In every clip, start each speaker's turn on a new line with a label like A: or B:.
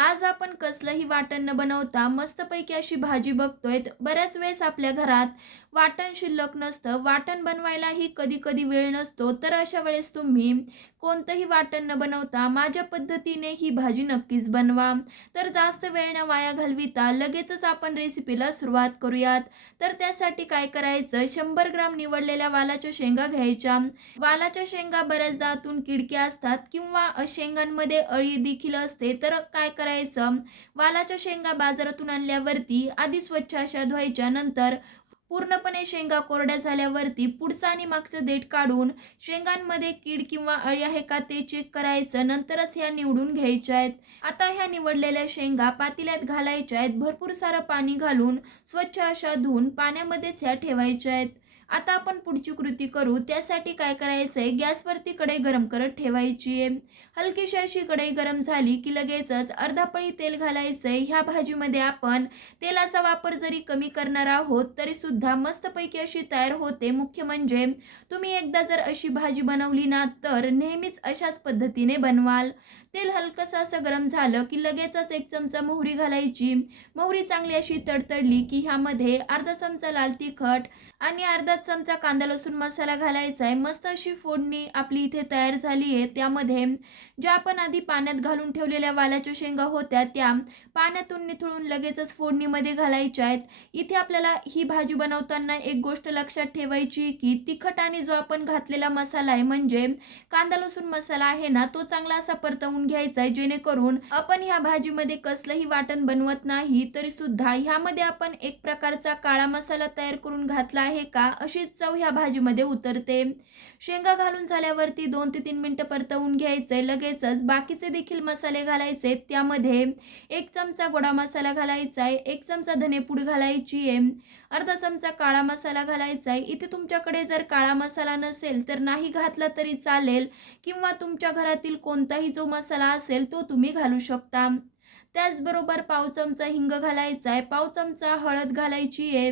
A: आज आपण कसलंही वाटण न बनवता मस्तपैकी अशी भाजी बघतोय. बऱ्याच वेळेस आपल्या घरात वाटण शिल्लक नसतं. वाटण बनवायलाही कधी कधी वेळ नसतो. तर अशा वेळेस तुम्ही कोणतंही वाटण न बनवता माझ्या पद्धतीने ही भाजी नक्कीच बनवा. तर जास्त वेळ न वाया घालविता लगेचच आपण रेसिपीला सुरुवात करूयात. तर त्यासाठी काय करायचं? शंभर ग्राम निवडलेल्या वालाच्या शेंगा घ्यायच्या. वालाच्या शेंगा बऱ्याचदा आतून किडक्या असतात किंवा शेंगांमध्ये अळी देखील असते. तर काय करायचं? वालाच्या शेंगा बाजारातून आणल्यावरती आधी स्वच्छ अशा धुवायच्या नंतर पूर्णपणे शेंगा कोरड्या झाल्यावरती पुढचा आणि मागचं देठ काढून शेंगांमध्ये कीड किंवा अळी आहे का ते चेक करायचं. नंतरच ह्या निवडून घ्यायच्या आहेत. आता ह्या निवडलेल्या शेंगा पातेल्यात घालायच्या आहेत. भरपूर सारं पाणी घालून स्वच्छ अशा धुवून पाण्यामध्येच ह्या ठेवायच्या आहेत. आता आपण पुढची कृती करू. त्यासाठी काय करायचं आहे गॅसवरती कढई गरम करत ठेवायची आहे. हलकीशी अशी कढई गरम झाली की लगेचच अर्धा पळी तेल घालायचं आहे ह्या भाजीमध्ये आपण तेलाचा वापर जरी कमी करणार आहोत तरीसुद्धा मस्तपैकी अशी तयार होते. मुख्य म्हणजे तुम्ही एकदा जर अशी भाजी बनवली ना तर नेहमीच अशाच पद्धतीने बनवाल. तेल हलकंसं असं गरम झालं की लगेचच एक चमचा मोहरी घालायची. मोहरी चांगली अशी तडतडली की ह्यामध्ये अर्धा चमचा लाल तिखट आणि अर्धा चमचा कांदा लसूण मसाला घालायचा आहे. मस्त अशी फोडणी आपली इथे तयार झाली आहे. त्यामध्ये ज्या आपण आधी पाण्यात घालून ठेवलेल्या वालाच्या शेंगा होत्या त्या पाण्यातून निथळून लगेचच फोडणीमध्ये घालायच्या आहेत. इथे आपल्याला ही भाजी बनवताना एक गोष्ट लक्षात ठेवायची की तिखट आणि जो आपण घातलेला मसाला आहे म्हणजे कांदा लसूण मसाला आहे ना तो चांगला असा परतवून घ्यायचा आहे जेणेकरून आपण ह्या भाजीमध्ये कसलंही वाटण बनवत नाही तरी सुद्धा ह्यामध्ये आपण एक प्रकारचा काळा मसाला तयार करून घातला आहे का? अशीच चव ह्या भाजीमध्ये उतरते. शेंगा घालून झाल्यावरती दोन ते तीन मिनटं परतवून घ्यायचंय. लगेचच बाकीचे देखील मसाले घालायचे. त्यामध्ये एक चमचा गोडा मसाला घालायचा आहे एक चमचा धनेपूड घालायची आहे अर्धा चमचा काळा मसाला घालायचा आहे इथे तुमच्याकडे जर काळा मसाला नसेल तर नाही घातला तरी चालेल किंवा तुमच्या घरातील कोणताही जो मसाला असेल तो तुम्ही घालू शकता. त्याचबरोबर पाव चमचा हिंग घालायचा आहे पाव चमचा हळद घालायची आहे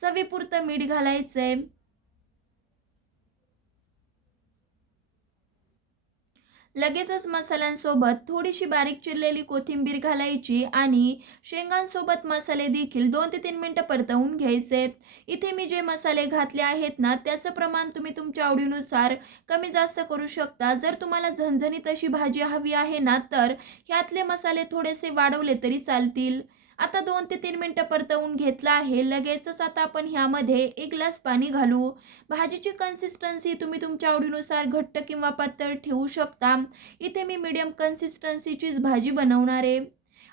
A: चवीपुरतं मीठ घालायचंय. लगेचच मसाल्यांसोबत थोडीशी बारीक चिरलेली कोथिंबीर घालायची आणि शेंगांसोबत मसाले देखील दोन ते तीन मिनटं परतवून घ्यायचे. इथे मी जे मसाले घातले आहेत ना त्याचं प्रमाण तुम्ही तुमच्या आवडीनुसार कमी जास्त करू शकता. जर तुम्हाला झणझणीत अशी भाजी हवी आहे ना तर ह्यातले मसाले थोडेसे वाढवले तरी चालतील. आता दोन ते तीन मिनटं परतवून घेतलं आहे. लगेचच आता आपण ह्यामध्ये एक ग्लास पाणी घालू. भाजीची कन्सिस्टन्सी तुम्ही तुमच्या आवडीनुसार घट्ट किंवा पातळ ठेवू शकता. इथे मी मीडियम कन्सिस्टन्सीचीच भाजी बनवणार आहे.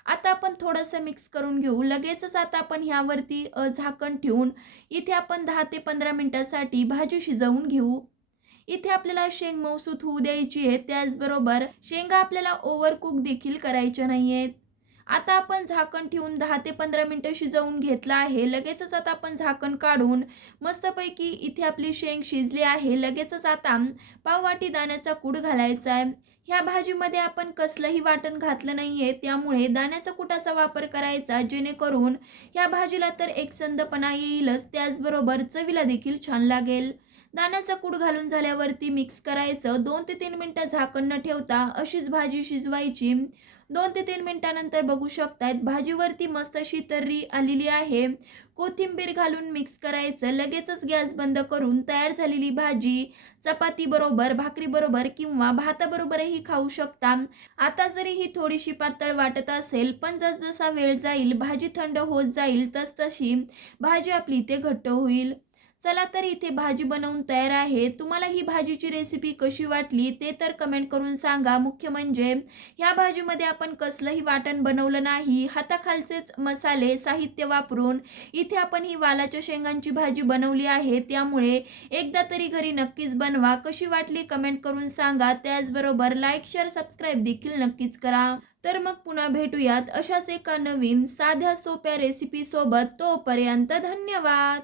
A: आता आपण थोडंसं मिक्स करून घेऊ. लगेचच आता आपण ह्यावरती झाकण ठेवून इथे आपण दहा ते पंधरा मिनटासाठी भाजी शिजवून घेऊ. इथे आपल्याला शेंग मौसूत होऊ द्यायची आहे. त्याचबरोबर शेंगा आपल्याला ओव्हर कुक देखील करायच्या नाही आहेत आता आपण झाकण ठेवून दहा ते पंधरा मिनटं शिजवून घेतलं आहे. लगेचच आता आपण झाकण काढून मस्तपैकी इथे आपली शेंग शिजली आहे. लगेचच आता पाववाटी दाण्याचा कूड घालायचा आहे. ह्या भाजीमध्ये आपण कसलंही वाटण घातलं नाही आहे त्यामुळे दाण्याचा कुटाचा वापर करायचा जेणेकरून ह्या भाजीला तर एक संदपणा येईलच. त्याचबरोबर चवीला देखील छान लागेल. दाण्याचा कूड घालून झाल्यावरती मिक्स करायचं. दोन ते तीन मिनटं झाकण न ठेवता अशीच भाजी शिजवायची. दोन ते तीन मिनटानंतर बघू शकतायत. भाजीवरती मस्त अशी तर्री आलेली आहे. कोथिंबीर घालून मिक्स करायचं. लगेचच गॅस बंद करून तयार झालेली भाजी चपातीबरोबर भाकरीबरोबर किंवा भाताबरोबरही खाऊ शकता. आता जरी ही थोडीशी पातळ वाटत असेल पण जसजसा वेळ जाईल भाजी थंड होत जाईल तसतशी भाजी आपली ते घट्ट होईल. चला तर इथे भाजी बनवून तयार आहे. तुम्हाला ही भाजीची रेसिपी कशी वाटली ते तर कमेंट करून सांगा. मुख्य म्हणजे ह्या भाजीमध्ये आपण कसलंही वाटण बनवलं नाही. हाताखालचेच मसाले साहित्य वापरून इथे आपण ही वालाच्या शेंगांची भाजी बनवली आहे. त्यामुळे एकदा तरी घरी नक्कीच बनवा. कशी वाटली कमेंट करून सांगा. त्याचबरोबर लाईक शेअर सबस्क्राईब देखील नक्कीच करा. तर मग पुन्हा भेटूयात अशाच एका नवीन साध्या सोप्या रेसिपीसोबत तोपर्यंत धन्यवाद!